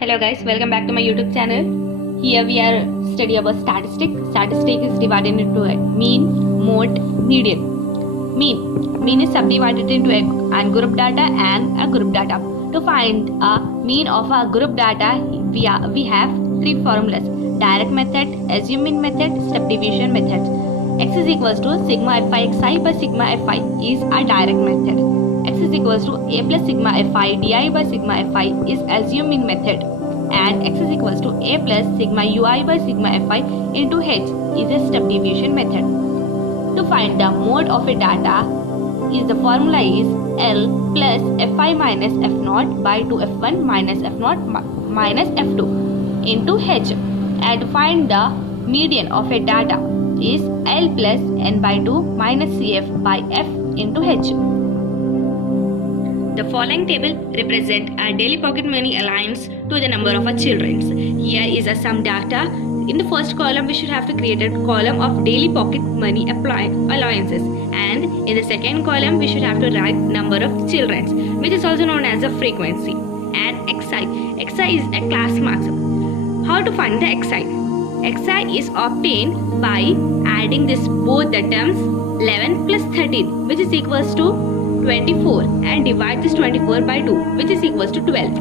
Hello guys, welcome back to my YouTube channel. Here we are study about statistic. Statistic is divided into a mean, mode, median. Mean is subdivided into a group data and a group data. To find a mean of a group data, we have three formulas: direct method, assuming method, subdivision method. X is equals to sigma fi xi by sigma fi is a direct method. X is equals to a plus sigma fi di by sigma fi is assuming method, and x is equals to a plus sigma ui by sigma fi into h is a subdivision method. To find the mode of a data, the formula is L plus fi minus f naught by 2 f1 minus f naught minus f2 into h, and to find the median of a data is L plus n by 2 minus cf by f into h. The following table represent a daily pocket money allowance to the number of our children. Here is some data. In the first column, we should have to create a column of daily pocket money allowances, and in the second column, we should have to write number of children, which is also known as a frequency, and xi. Xi is a class marks. How to find the xi? Xi is obtained by adding both the terms 11 plus 13, which is equals to 24, and divide this 24 by 2, which is equals to 12.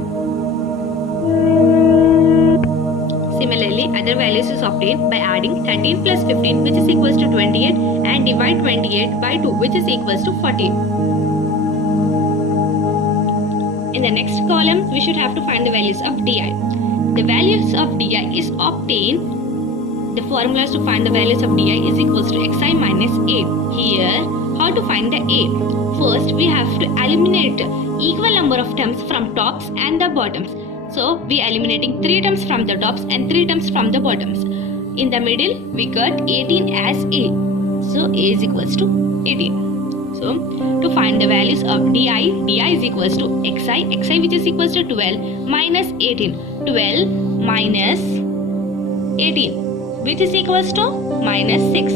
Similarly, other values is obtained by adding 13 plus 15, which is equals to 28, and divide 28 by 2, which is equals to 14. In the next column, we should have to find the values of di. The values of di is obtained. The formulas to find the values of di is equals to xi minus a. Here, how to find the a? First, we have to eliminate equal number of terms from tops and the bottoms. So, we are eliminating 3 terms from the tops and 3 terms from the bottoms. In the middle, we got 18 as a. So, a is equals to 18. So, to find the values of di is equals to xi which is equals to 12 minus 18. 12 minus 18, which is equals to minus 6.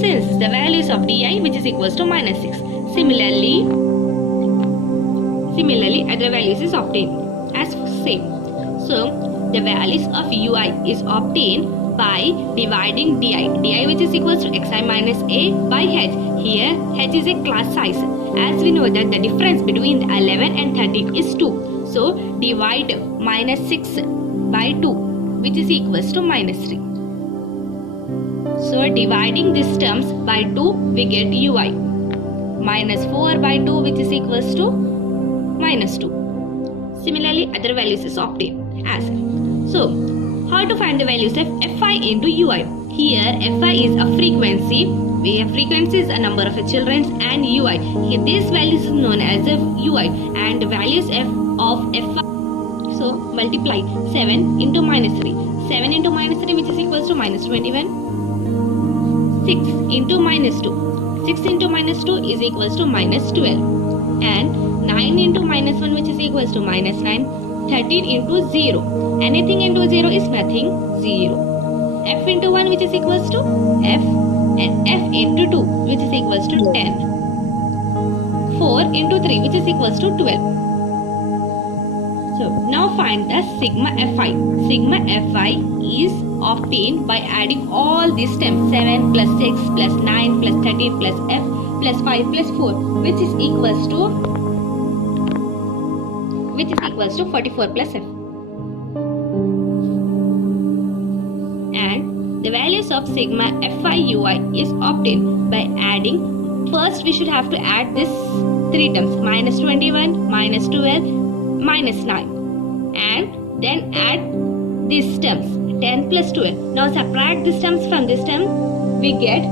Since the values of di which is equals to minus 6. Similarly, other values is obtained as same. So, the values of ui is obtained by dividing di which is equals to xi minus a by h. Here, h is a class size. As we know that the difference between 11 and 13 is 2. So, divide minus 6 by 2, which is equals to minus 3. So, dividing these terms by 2, we get ui. Minus 4 by 2, which is equals to minus 2. Similarly, other values is obtained as. So, how to find the values of fi into ui? Here, fi is a frequency. Frequency is a number of children, and ui. Here, this value is known as ui, and the values of fi. So, multiply 7 into minus 3. 7 into minus 3, which is equals to minus 21. 6 into minus 2. 6 into minus 2 is equals to minus 12. And 9 into minus 1, which is equals to minus 9. 13 into 0. Anything into 0 is nothing. 0. F into 1, which is equals to F. And F into 2, which is equals to 10. 4 into 3, which is equals to 12. So, now find the sigma fi. Sigma fi is obtained by adding all these terms: 7 plus 6 plus 9 plus 13 plus f plus 5 plus 4, which is equals to 44 plus f. And the values of sigma fi ui is obtained by adding. First, we should have to add this 3 terms: minus 21, minus 12, minus 9, and then add these terms 10 plus 12. Now subtract these terms from this term, we get,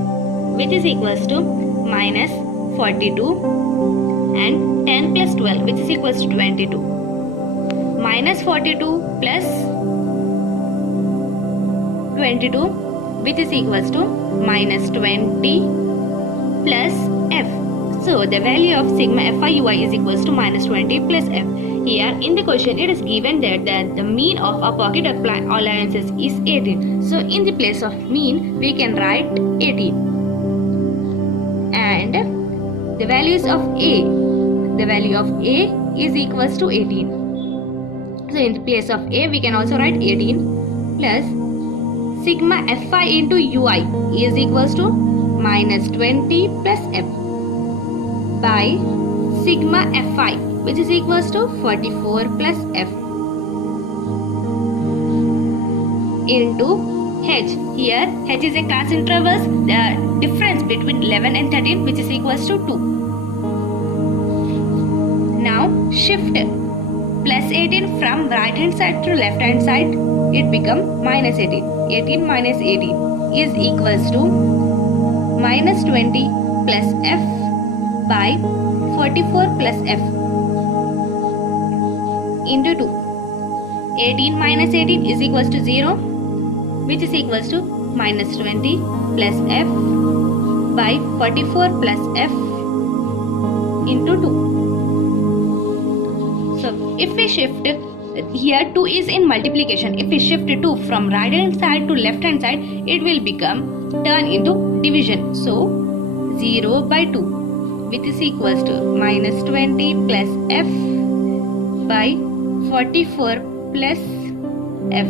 which is equals to minus 42, and 10 plus 12, which is equals to 22. Minus 42 plus 22, which is equals to minus 20 plus f. So, the value of sigma fi ui is equals to minus 20 plus f. Here, in the question, it is given that the mean of a pocket allowances is 18. So, in the place of mean, we can write 18. And the values of a. The value of a is equals to 18. So in the place of A, we can also write 18 plus sigma Fi into Ui is equals to minus 20 plus F by sigma Fi, which is equals to 44 plus F into H. Here H is a class intervals, the difference between 11 and 13, which is equals to 2. Now shift plus 18 from right hand side to left hand side, it becomes minus 18. 18 minus 18 is equals to minus 20 plus F by 44 plus F into 2. 18 minus 18 is equals to 0, which is equals to minus 20 plus F by 44 plus F into 2. So if we shift, here 2 is in multiplication. If we shift 2 from right hand side to left hand side, it will become turn into division. So 0 by 2, which is equals to minus 20 plus F by 44 plus F.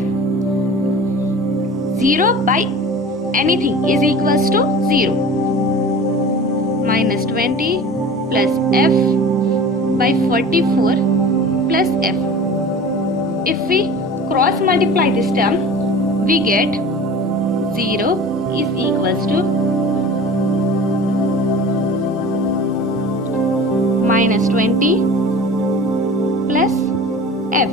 0 by anything is equals to 0. Minus 20 plus F by 44 plus F. If we cross multiply this term, we get 0 is equals to minus 20 plus F.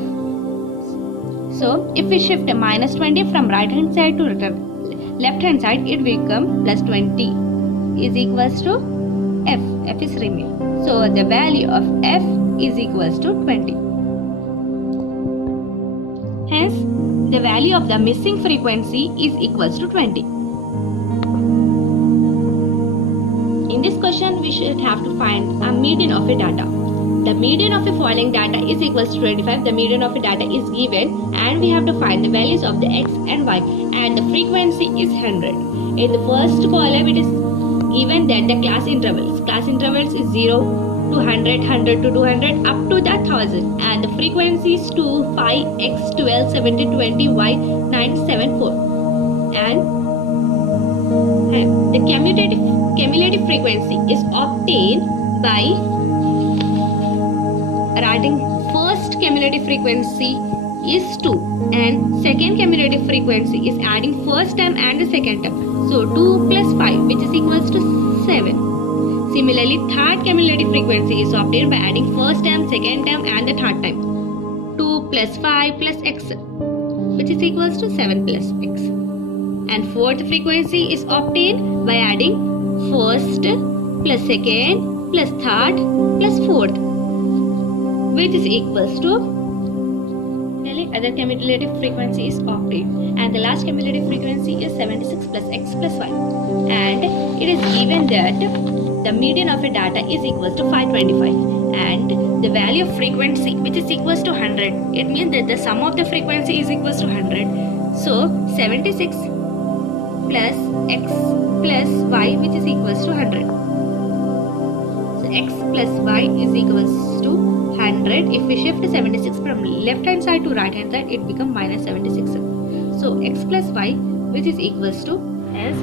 So if we shift minus 20 from right hand side to left hand side, it will become plus 20 is equals to F. F is remain. So the value of F is equals to 20. Hence, the value of the missing frequency is equals to 20. In this question, we should have to find a median of a data. The median of a following data is equals to 25. The median of a data is given and we have to find the values of the x and y, and the frequency is 100. In the first column, it is given that the class intervals. Class intervals is 0 to 100, 100 to 200 up to the 1000, and the frequencies 2, 5, x, 12, 70, 20, y, 9, 7, 4. And the cumulative frequency is obtained by writing first cumulative frequency is 2 and second cumulative frequency is adding first term and the second term. So 2 plus 5, which is equals to 7. Similarly, third cumulative frequency is obtained by adding first term, second term and the third term. 2 plus 5 plus x, which is equals to 7 plus x. And fourth frequency is obtained by adding first plus second plus third plus fourth, which is equals to other cumulative frequency is obtained, and the last cumulative frequency is 76 plus x plus y, and it is given that the median of a data is equals to 525 and the value of frequency, which is equals to 100. It means that the sum of the frequency is equals to 100. So 76 plus x plus y, which is equals to 100. So x plus y is equals to 100. If we shift 76 from left hand side to right hand side, it becomes minus 76. So x plus y, which is equals to, as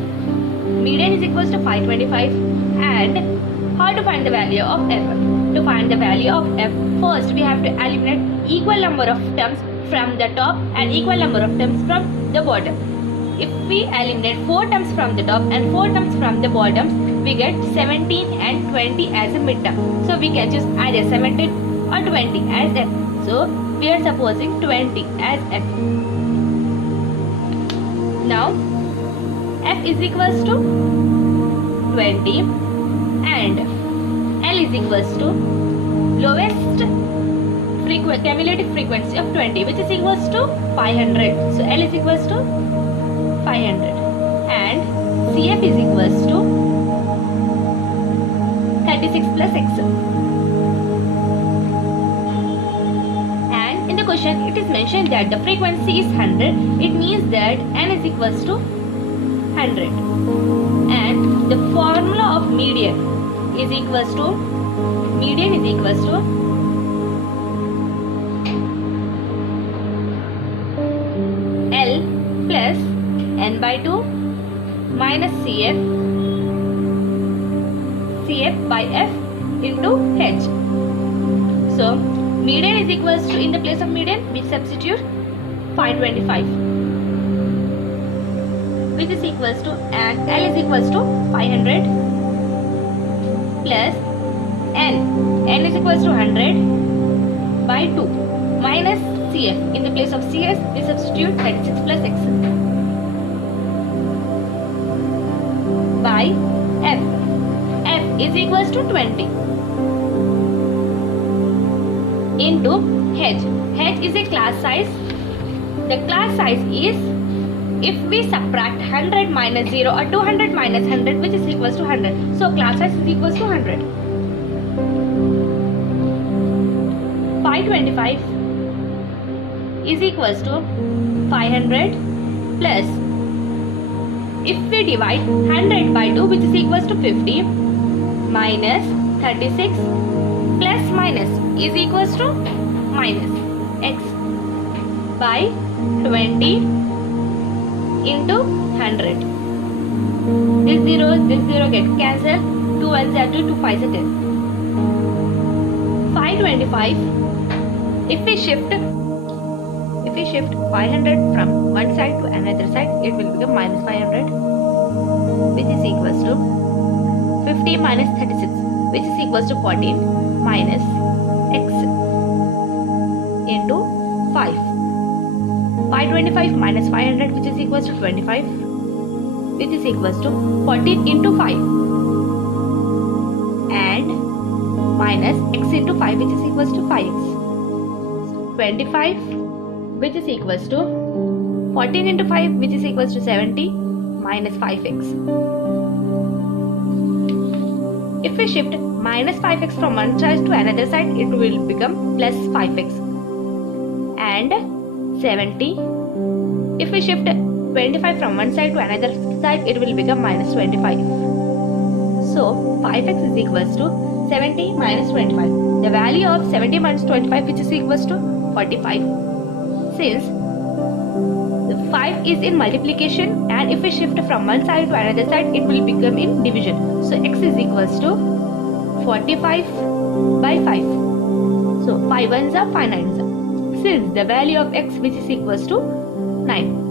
median is equals to 525. And how to find the value of f? To find the value of f, first we have to eliminate equal number of terms from the top and equal number of terms from the bottom. If we eliminate 4 terms from the top and 4 terms from the bottom, we get 17 and 20 as a midterm. So we can choose either 17 or 20 as f. So we are supposing 20 as f. Now f is equals to 20 and L is equals to lowest cumulative frequency of 20, which is equals to 500. So L is equals to 500 and CF is equals to 36 plus x. And in the question it is mentioned that the frequency is 100. It means that N is equals to 100. And the formula of median is equals to plus n by 2 minus CF by F into H. So median is equals to, in the place of median we substitute 525, which is equals to, and L is equals to 500 plus n is equals to 100 by 2 minus CF. In the place of CS we substitute 36 plus X by F. F is equals to 20 into H. H is a class size. The class size is, if we subtract 100 minus 0 or 200 minus 100, which is equals to 100. So class size is equals to 100. 525 is equals to 500 plus, if we divide 100 by 2, which is equals to 50, minus 36 plus minus is equals to minus X by 20 into 100. This zero get cancelled. 2 1s are 2, 2 5s are 10. 525. If we shift 500 from one side to another side, it will become minus 500, which is equals to 50 minus 36, which is equals to 14 minus X into 5. 525 minus 500, which is equals to 25, which is equals to 14 into 5, and minus X into 5, which is equals to 5X. 25, which is equals to 14 into 5, which is equals to 70, minus 5X. If we shift minus 5X from one side to another side, it will become plus 5X. And 70. If we shift 25 from one side to another side, it will become minus 25. So 5X is equals to 70 minus 25. The value of 70 minus 25, which is equals to 45. Since the 5 is in multiplication, and if we shift from one side to another side, it will become in division. So X is equals to 45 by 5. So 5 ones are 5 nines are. Since the value of X, which is equals to 9,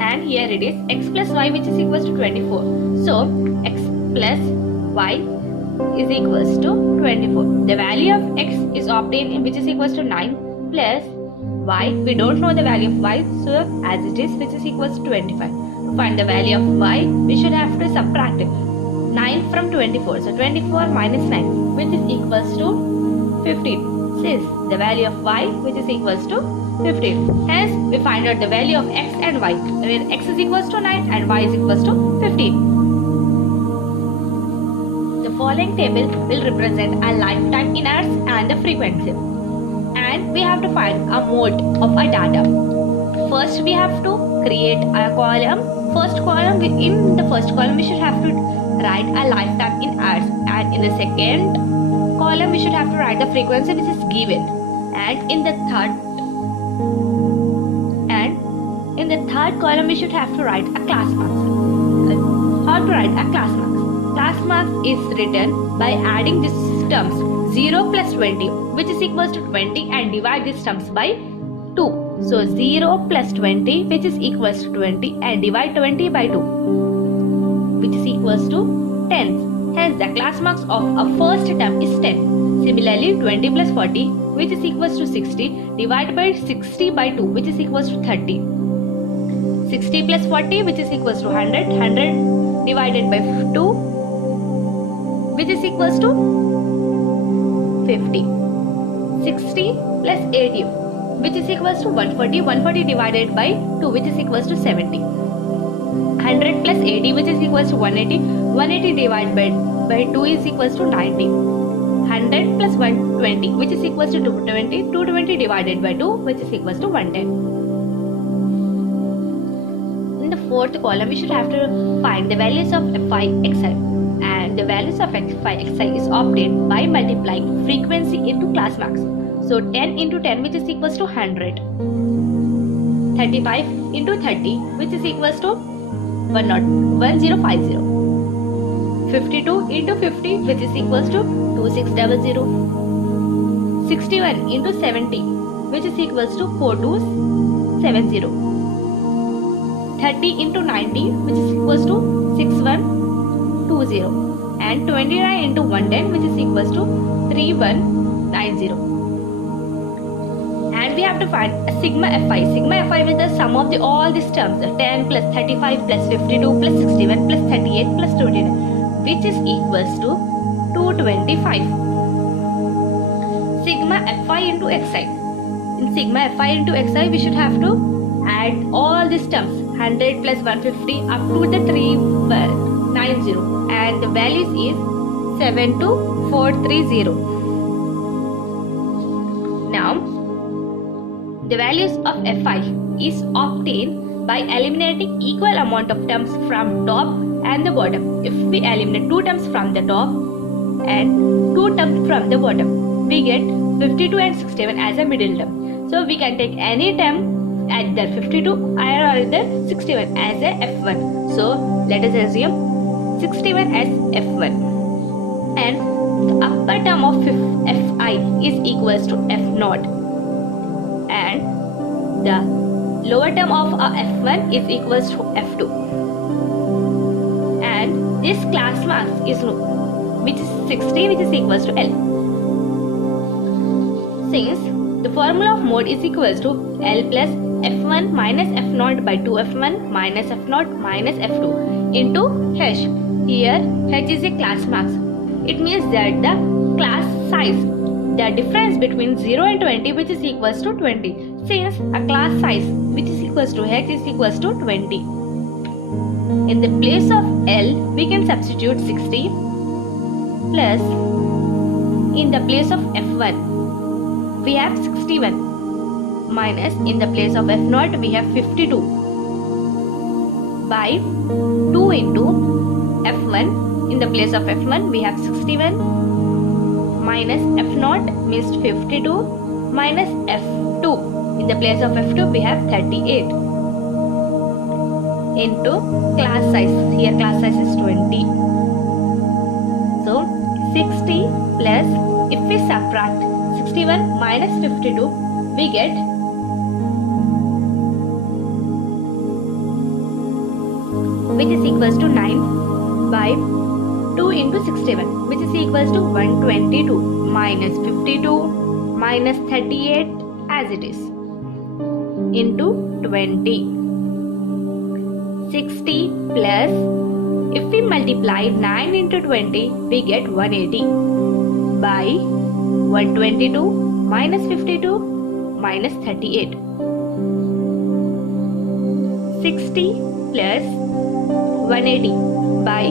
and here it is X plus Y, which is equals to 24. So X plus Y is equals to 24. The value of X is obtained, which is equals to 9, plus Y, we don't know the value of Y, so as it is, which is equals to 25. To find the value of Y, we should have to subtract 9 from 24. So 24 minus 9, which is equals to 15. Since the value of Y, which is equals to 15. Hence, we find out the value of X and Y, where X is equals to 9 and Y is equals to 15. The following table will represent a lifetime in hours and the frequency. And we have to find a mode of a data. First, we have to create a column. In the first column, we should have to write a lifetime in hours, and in the second column, we should have to write the frequency which is given, and in the third column, we should have to write a class marks. How to write a class marks? Class marks is written by adding these terms 0 plus 20, which is equals to 20, and divide these terms by 2. So 0 plus 20, which is equals to 20, and divide 20 by 2, which is equals to 10. Hence, the class marks of a first term is 10. Similarly, 20 plus 40, which is equals to 60, divided by 60 by 2, which is equals to 30. 60 plus 40, which is equals to 100. 100 divided by 2, which is equals to 50. 60 plus 80, which is equals to 140. 140 divided by 2, which is equals to 70. 100 plus 80, which is equals to 180. 180 divided by 2 is equals to 90. 100 plus 120, which is equals to 220. 220 divided by 2, which is equals to 110. In the fourth column, we should have to find the values of Fi, Xi, and the values of Fi, Xi is obtained by multiplying frequency into class marks. So 10 into 10, which is equals to 100. 35 into 30 which is equals to 1050. 52 into 50 which is equals to 2600. 61 into 70 which is equals to 4270. 30 into 90 which is equals to 6120. And 29 into 110 which is equals to 3190. And we have to find a sigma fi. Sigma fi is the sum of all these terms, 10 plus 35 plus 52 plus 61 plus 38 plus 29, which is equals to 225. Sigma fi into xi. In sigma fi into xi, we should have to add all these terms, 100 plus 150 up to the 390, and the values is 72430. Now, the values of fi is obtained by eliminating equal amount of terms from top and the bottom. If we eliminate 2 terms from the top and 2 terms from the bottom, we get 52 and 61 as a middle term. So we can take any term either 52 or either 61 as a f1. So let us assume 61 as f1. And the upper term of fi is equals to f0. And the lower term of f1 is equals to f2. And this class marks is which is 60, which is equals to L. Since the formula of mode is equals to L plus f1 minus f0 by 2f1 minus f0 minus f2 into h. Here h is a class marks. It means that the class size, the difference between 0 and 20 which is equals to 20. Since a class size which is equals to h is equals to 20. In the place of L, we can substitute 60 plus in the place of f1 we have 61 minus in the place of f0 we have 52 by 2 into f1. In the place of f1 we have 61 minus f0 means 52 minus f2. In the place of f2 we have 38 into class size. Here class size is 20. So 60 plus, if we subtract 61 minus 52, we get which is equals to 9 by 2 into 61 which is equals to 122 minus 52 minus 38 as it is into 20. 60 plus, if we multiply 9 into 20 we get 180 by 122 minus 52 minus 38. 60 plus 180 by,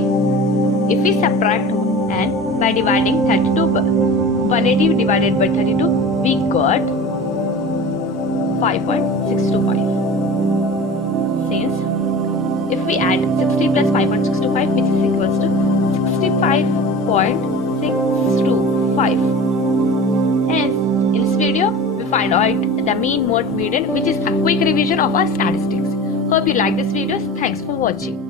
if we subtract and by dividing 32 180 divided by 32 we got 5.625. Since if we add 60 plus 5.625 which is equals to 65.625. And in this video we find out the mean, mode, median, which is a quick revision of our statistics. Hope you like this video. Thanks for watching.